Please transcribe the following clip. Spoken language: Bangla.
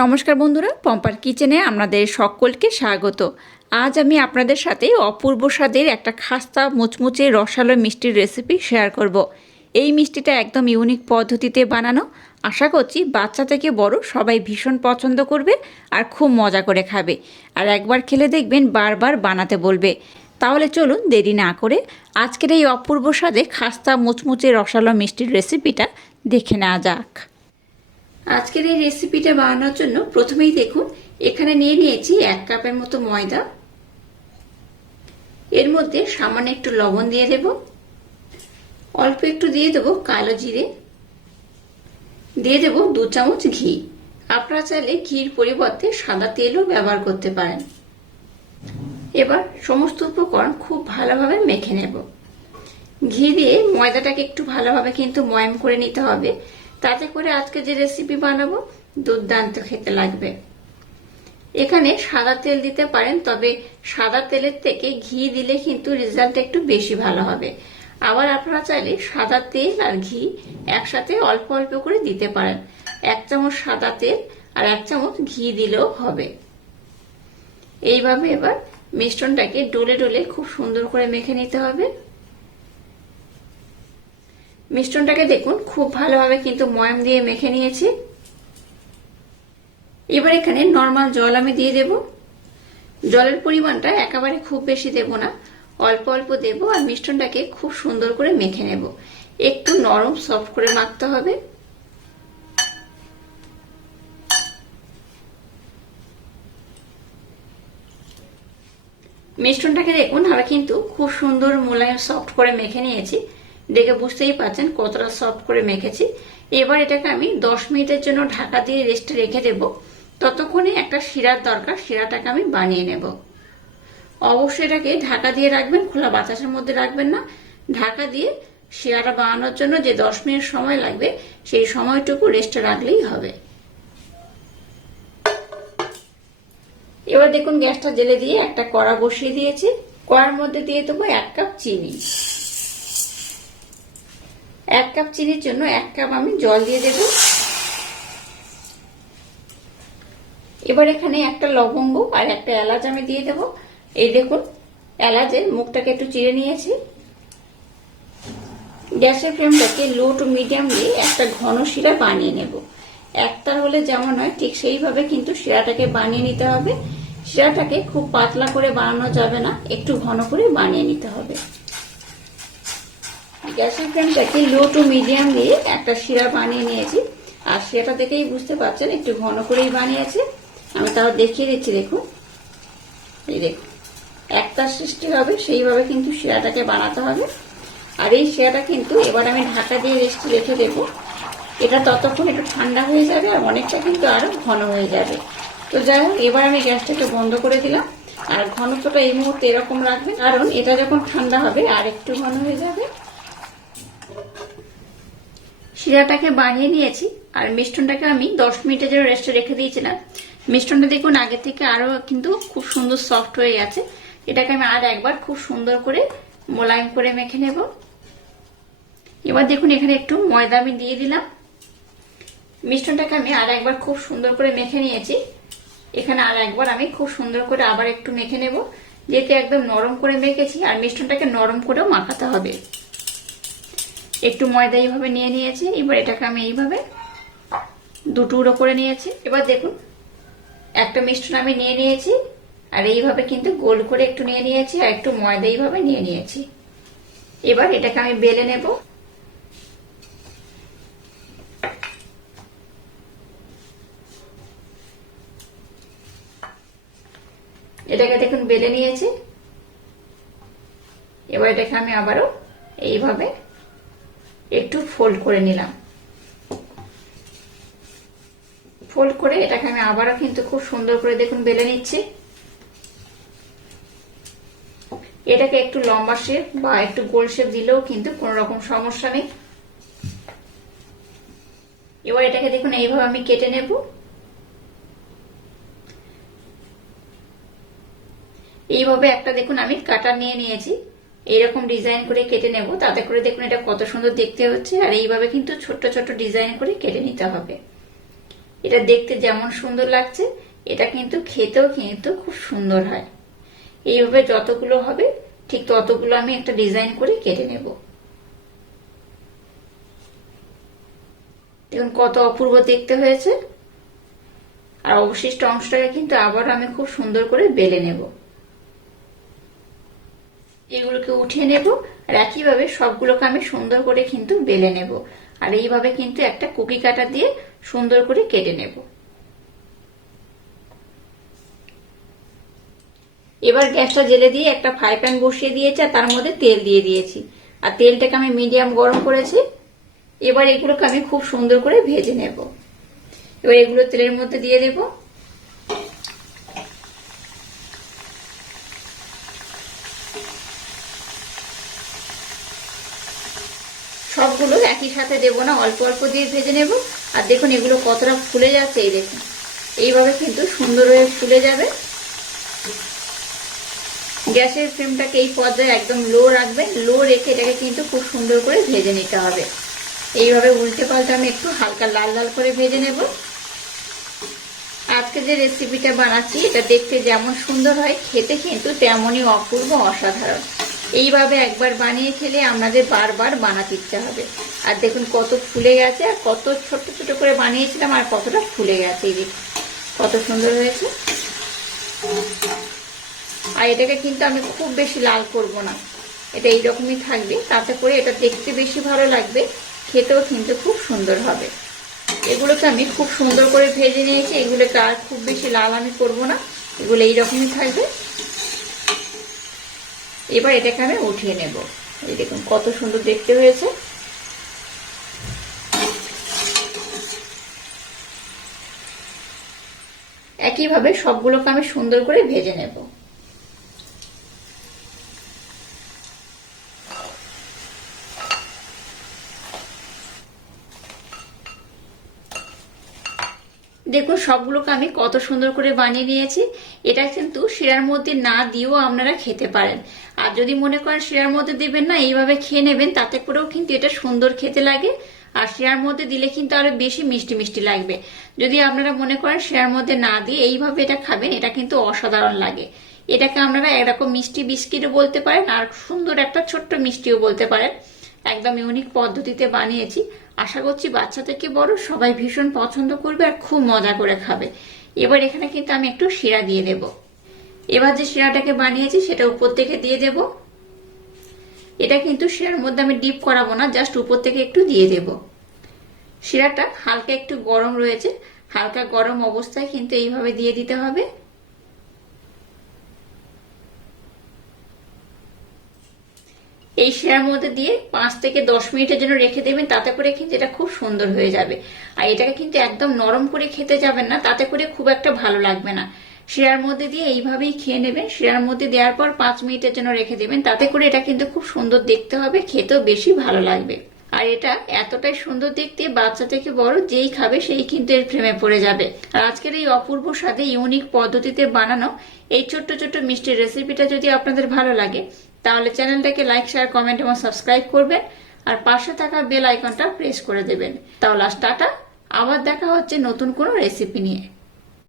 নমস্কার বন্ধুরা, পম্পার কিচেনে আপনাদের সকলকে স্বাগত। আজ আমি আপনাদের সাথে অপূর্ব স্বাদের একটা খাস্তা মুচমুচে রসালো মিষ্টির রেসিপি শেয়ার করব। এই মিষ্টিটা একদম ইউনিক পদ্ধতিতে বানানো। আশা করছি বাচ্চা থেকে বড় সবাই ভীষণ পছন্দ করবে আর খুব মজা করে খাবে। আর একবার খেলে দেখবেন বারবার বানাতে বলবে। তাহলে চলুন দেরি না করে আজকের এই অপূর্ব স্বাদে খাস্তা মুচমুচে রসালো মিষ্টির রেসিপিটা দেখে নেওয়া যাক। আজকের এই রেসিপিটা বানানোর জন্য প্রথমেই দেখুন এখানে নিয়ে নিয়েছি 1 কাপের মতো ময়দা। এর মধ্যে সামান্য একটু লবণ দিয়ে দেব, অল্প একটু দিয়ে দেব কালো জিরে, দিয়ে দেব 2 চামচ ঘি। আপনারা চাইলে ঘির পরিবর্তে সাদা তেলও ব্যবহার করতে পারেন। এবার সমস্ত উপকরণ খুব ভালোভাবে মেখে নেব। ঘি দিয়ে ময়দাটাকে একটু ভালোভাবে কিন্তু ময়াম করে নিতে হবে, তাতে করে আজকে যে রেসিপি বানাবো দুর্দান্ত খেতে লাগবে। এখানে সাদা তেল দিতে পারেন, তবে সাদা তেলের থেকে ঘি দিলে কিন্তু রেজাল্ট একটু বেশি ভালো হবে। আবার আপনারা চাইলে সাদা তেল আর ঘি একসাথে অল্প অল্প করে দিতে পারেন। 1 চামচ সাদা তেল আর 1 চামচ ঘি দিলেও হবে। এইভাবে এবার মিশ্রণটাকে ডলে ডলে খুব সুন্দর করে মেখে নিতে হবে। মিশ্রণটাকে দেখুন খুব ভালোভাবে কিন্তু ময়াম দিয়ে মেখে নিয়েছি। এবার এখানে নরমাল জল আমি দিয়ে দেব। জলের পরিমাণটা একেবারে খুব বেশি দেব না, অল্প অল্প দেব। আর মিশ্রণটাকে খুব সুন্দর করে মেখে নেব। একটু নরম সফট করে মাখতে হবে। মিশ্রণটাকে দেখুন আমি কিন্তু খুব সুন্দর মোলায়েম সফট করে মেখে নিয়েছি। দেখে বুঝতেই পারছেন কতটা সফট করে মেখেছি। এবার এটাকে আমি 10 মিনিটের জন্য ঢাকা দিয়ে রেস্টে রেখে দেব। ততক্ষণে একটা শিরার দরকার, শিরাটাকে আমি বানিয়ে নেব। অবশ্যই এটাকে ঢাকা দিয়ে রাখবেন, খোলা বাতাসের মধ্যে রাখবেন না। ঢাকা দিয়ে শিরাটা বানানোর জন্য যে 10 মিনিট সময় লাগবে সেই সময়টুকু রেস্টে রাখলেই হবে। এবার দেখুন গ্যাসটা জ্বেলে দিয়ে একটা কড়া বসিয়ে দিয়েছি। কড়ার মধ্যে দিয়ে দেবো 1 কাপ চিনি। 1 কাপ চিনির জন্য 1 কাপ আমি জল দিয়ে দেব। এবার এখানে একটা লবঙ্গ আর একটা এলাচ আমি দিয়ে দেব। এই দেখুন এলাচের মুখটাকে একটু চিড়ে নিয়েছি। গ্যাসের ফ্লেমটাকে লো টু মিডিয়াম দিয়ে একটা ঘন শিরা বানিয়ে নেব। একটার হলে যেমন হয় ঠিক সেইভাবে কিন্তু শিরাটাকে বানিয়ে নিতে হবে। শিরাটাকে খুব পাতলা করে বানানো যাবে না, একটু ঘন করে বানিয়ে নিতে হবে। গ্যাসের ফ্লেমটাকে লো টু মিডিয়াম দিয়ে একটা শিরা বানিয়ে নিয়েছি। আর শিরাটা দেখেই বুঝতে পারছেন একটু ঘন করেই বানিয়েছি। আমি তাও দেখিয়ে দিচ্ছি, দেখুন এই দেখুন একটা সৃষ্টি হবে, সেইভাবে কিন্তু শিরাটাকে বানাতে হবে। আর এই শিরাটা কিন্তু এবার আমি ঢাকা দিয়ে রেস্টে রেখে দেব। এটা ততক্ষণ একটু ঠান্ডা হয়ে যাবে আর অনেকটা কিন্তু আরো ঘন হয়ে যাবে। তো যাই হোক, এবার আমি গ্যাসটাকে বন্ধ করে দিলাম। আর ঘনত্বটা এই মুহূর্তে এরকম রাখবেন, কারণ এটা যখন ঠান্ডা হবে আর একটু ঘন হয়ে যাবে। শিরাটাকে বানিয়ে নিয়েছি আর মিশ্রণটাকে আমি 10 মিনিটের জন্য রেস্টে রেখে দিয়েছিলাম। মিশ্রণটা দেখুন আগে থেকে আরো কিন্তু খুব সুন্দর সফট হয়ে গেছে। এটাকে আমি আর একবার খুব সুন্দর করে মোলায়েম করে মেখে নেব। এবার দেখুন এখানে একটু ময়দা আমি দিয়ে দিলাম। মিশ্রণটাকে আমি আর একবার খুব সুন্দর করে মেখে নিয়েছি। এখানে আর একবার আমি খুব সুন্দর করে আবার একটু মেখে নেব, যেহেতু একদম নরম করে মেখেছি আর মিশ্রণটাকে নরম করেও মাখাতে হবে। একটু ময়দা এইভাবে নিয়ে নিয়েছি। এবার এটাকে আমি এইভাবে 2 টুকরো করে নিয়েছি। এবার দেখুন একটা মিশ্রণ আমি নিয়ে নিয়েছি আর এইভাবে কিন্তু গোল করে একটু নিয়ে নিয়েছি আর একটু ময়দা এইভাবে নিয়ে নিয়েছি। এবার এটাকে আমি বেলে নেব। এটাকে দেখুন বেলে নিয়েছি। এবার এটাকে আমি আবারও এইভাবে একটু ফোল্ড করে নিলাম। ফোল্ড করে এটাকে আমি আবারও কিন্তু খুব সুন্দর করে দেখুন বেলে নিচ্ছি। এটাকে একটু লম্বা শেপ বা একটু গোল শেপ দিলেও কিন্তু কোনো রকম সমস্যা নেই। এবার এটাকে দেখুন এইভাবে আমি কেটে নেব। এইভাবে একটা দেখুন আমি কাটার নিয়ে নিয়েছি। এইরকম ডিজাইন করে কেটে নেব, তাতে করে দেখুন এটা কত সুন্দর দেখতে হচ্ছে। আর এইভাবে কিন্তু ছোট্ট ছোট্ট ডিজাইন করে কেটে নিতে হবে। এটা দেখতে যেমন সুন্দর লাগছে, এটা কিন্তু খেতেও কিন্তু খুব সুন্দর হয়। এইভাবে যতগুলো হবে ঠিক ততগুলো আমি একটা ডিজাইন করে কেটে নেব। দেখুন কত অপূর্ব দেখতে হয়েছে। আর অবশিষ্ট অংশটাকে কিন্তু আবার আমি খুব সুন্দর করে বেলে নেব। এগুলোকে উঠিয়ে নেব আর একইভাবে সবগুলোকে আমি সুন্দর করে কিন্তু বেলে নেব। আর এইভাবে কিন্তু একটা কুকি কাটার দিয়ে সুন্দর করে কেটে নেব। এবার গ্যাসটা জেলে দিয়ে একটা ফ্রাই প্যান বসিয়ে দিয়েছি আর তার মধ্যে তেল দিয়ে দিয়েছি। আর তেলটাকে আমি মিডিয়াম গরম করেছি। এবার এগুলোকে আমি খুব সুন্দর করে ভেজে নেব। এবার এগুলো তেলের মধ্যে দিয়ে দেব। সবগুলো একই সাথে দেব না, অল্প অল্প দিয়ে ভেজে নেব। আর দেখুন এগুলো কতটা ফুলে যাচ্ছে, এই দেখুন এইভাবে কিন্তু সুন্দর হয়ে ফুলে যাবে। গ্যাসের ফ্লেমটাকে এই পর্যায়ে একদম লো রাখবেন। লো রেখে এটাকে কিন্তু খুব সুন্দর করে ভেজে নিতে হবে। এইভাবে উল্টে পাল্টে আমি একটু হালকা লাল লাল করে ভেজে নেব। আজকে যে রেসিপিটা বানাচ্ছি এটা দেখতে যেমন সুন্দর হয়, খেতে কিন্তু তেমনই অপূর্ব অসাধারণ। এইভাবে একবার বানিয়ে খেলে আপনাদের বারবার বানাতে ইচ্ছে হবে। আর দেখুন কত ফুলে গেছে, আর কত ছোট ছোট করে বানিয়েছিলাম আর কতটা ফুলে গেছে, এই দেখুন কত সুন্দর হয়েছে। আর এটাকে কিন্তু আমি খুব বেশি লাল করব না, এটা এইরকমই থাকবে, তাতে করে এটা দেখতে বেশি ভালো লাগবে, খেতেও কিন্তু খুব সুন্দর হবে। এগুলোকে আমি খুব সুন্দর করে ভেজে নিয়েছি। এগুলোকে আর খুব বেশি লাল আমি করব না, এগুলো এইরকমই থাকবে। এবার এটাকে আমি উঠিয়ে নেব। এই দেখুন কত সুন্দর দেখতে হয়েছে। একইভাবে সবগুলোকে আমি সুন্দর করে ভেজে নেব। দেখুন সবগুলোকে আমি কত সুন্দর করে বানিয়ে নিয়েছি। এটা কিন্তু শিরার মধ্যে না দিয়েও আপনারা খেতে পারেন। আর যদি মনে করেন শিরার মধ্যে দিবেন না, এইভাবে খেয়ে নেবেন, তাতে করেও কিন্তু এটা সুন্দর খেতে লাগে। আর শিরার মধ্যে দিলে কিন্তু আরো বেশি মিষ্টি মিষ্টি লাগবে। যদি আপনারা মনে করেন শিরার মধ্যে না দিয়ে এইভাবে এটা খাবেন, এটা কিন্তু অসাধারণ লাগে। এটাকে আপনারা এরকম মিষ্টি বিস্কিটও বলতে পারেন, আর সুন্দর একটা ছোট্ট মিষ্টিও বলতে পারেন। একদম ইউনিক পদ্ধতিতে বানিয়েছি। আশা করছি বাচ্চা থেকে বড় সবাই ভীষণ পছন্দ করবে আর খুব মজা করে খাবে। এবার এখানে কিন্তু আমি একটু শিরা দিয়ে দেব। এবার যে শিরাটাকে বানিয়েছি সেটা উপর থেকে দিয়ে দেব। এটা কিন্তু শিরার মধ্যে আমি ডিপ করাবো না, জাস্ট উপর থেকে একটু দিয়ে দেব। শিরাটা হালকা একটু গরম রয়েছে, হালকা গরম অবস্থায় কিন্তু এইভাবে দিয়ে দিতে হবে। এই শিরার মধ্যে দিয়ে 5 থেকে 10 মিনিটের জন্য রেখে দেবেন, তাতে করে কিন্তু এটা খুব সুন্দর হয়ে যাবে। আর এটাকে কিন্তু একদম নরম করে খেতে যাবেন না, তাতে করে খুব একটা ভালো লাগবে না। শিরার মধ্যে দিয়ে এইভাবেই খেয়ে নেবেন। শিরার মধ্যে দেওয়ার পর 5 মিনিটের জন্য রেখে দেবেন, তাতে করে এটা কিন্তু খুব সুন্দর দেখতে হবে, খেতেও বেশি ভালো লাগবে। আর এটা এতটাই সুন্দর দেখতে, বাচ্চা থেকে বড় যেই খাবে সেই কিন্তু এর প্রেমে পড়ে যাবে। আর আজকের এই অপূর্ব স্বাদে ইউনিক পদ্ধতিতে বানানো এই ছোট্ট ছোট্ট মিষ্টির রেসিপিটা যদি আপনাদের ভালো লাগে, তাহলে চ্যানেলটাকে লাইক, শেয়ার, কমেন্ট এবং সাবস্ক্রাইব করবেন। আর পাশে থাকা বেল আইকনটা প্রেস করে দেবেন। তাহলে টাটা, আবার দেখা হচ্ছে নতুন কোনো রেসিপি নিয়ে।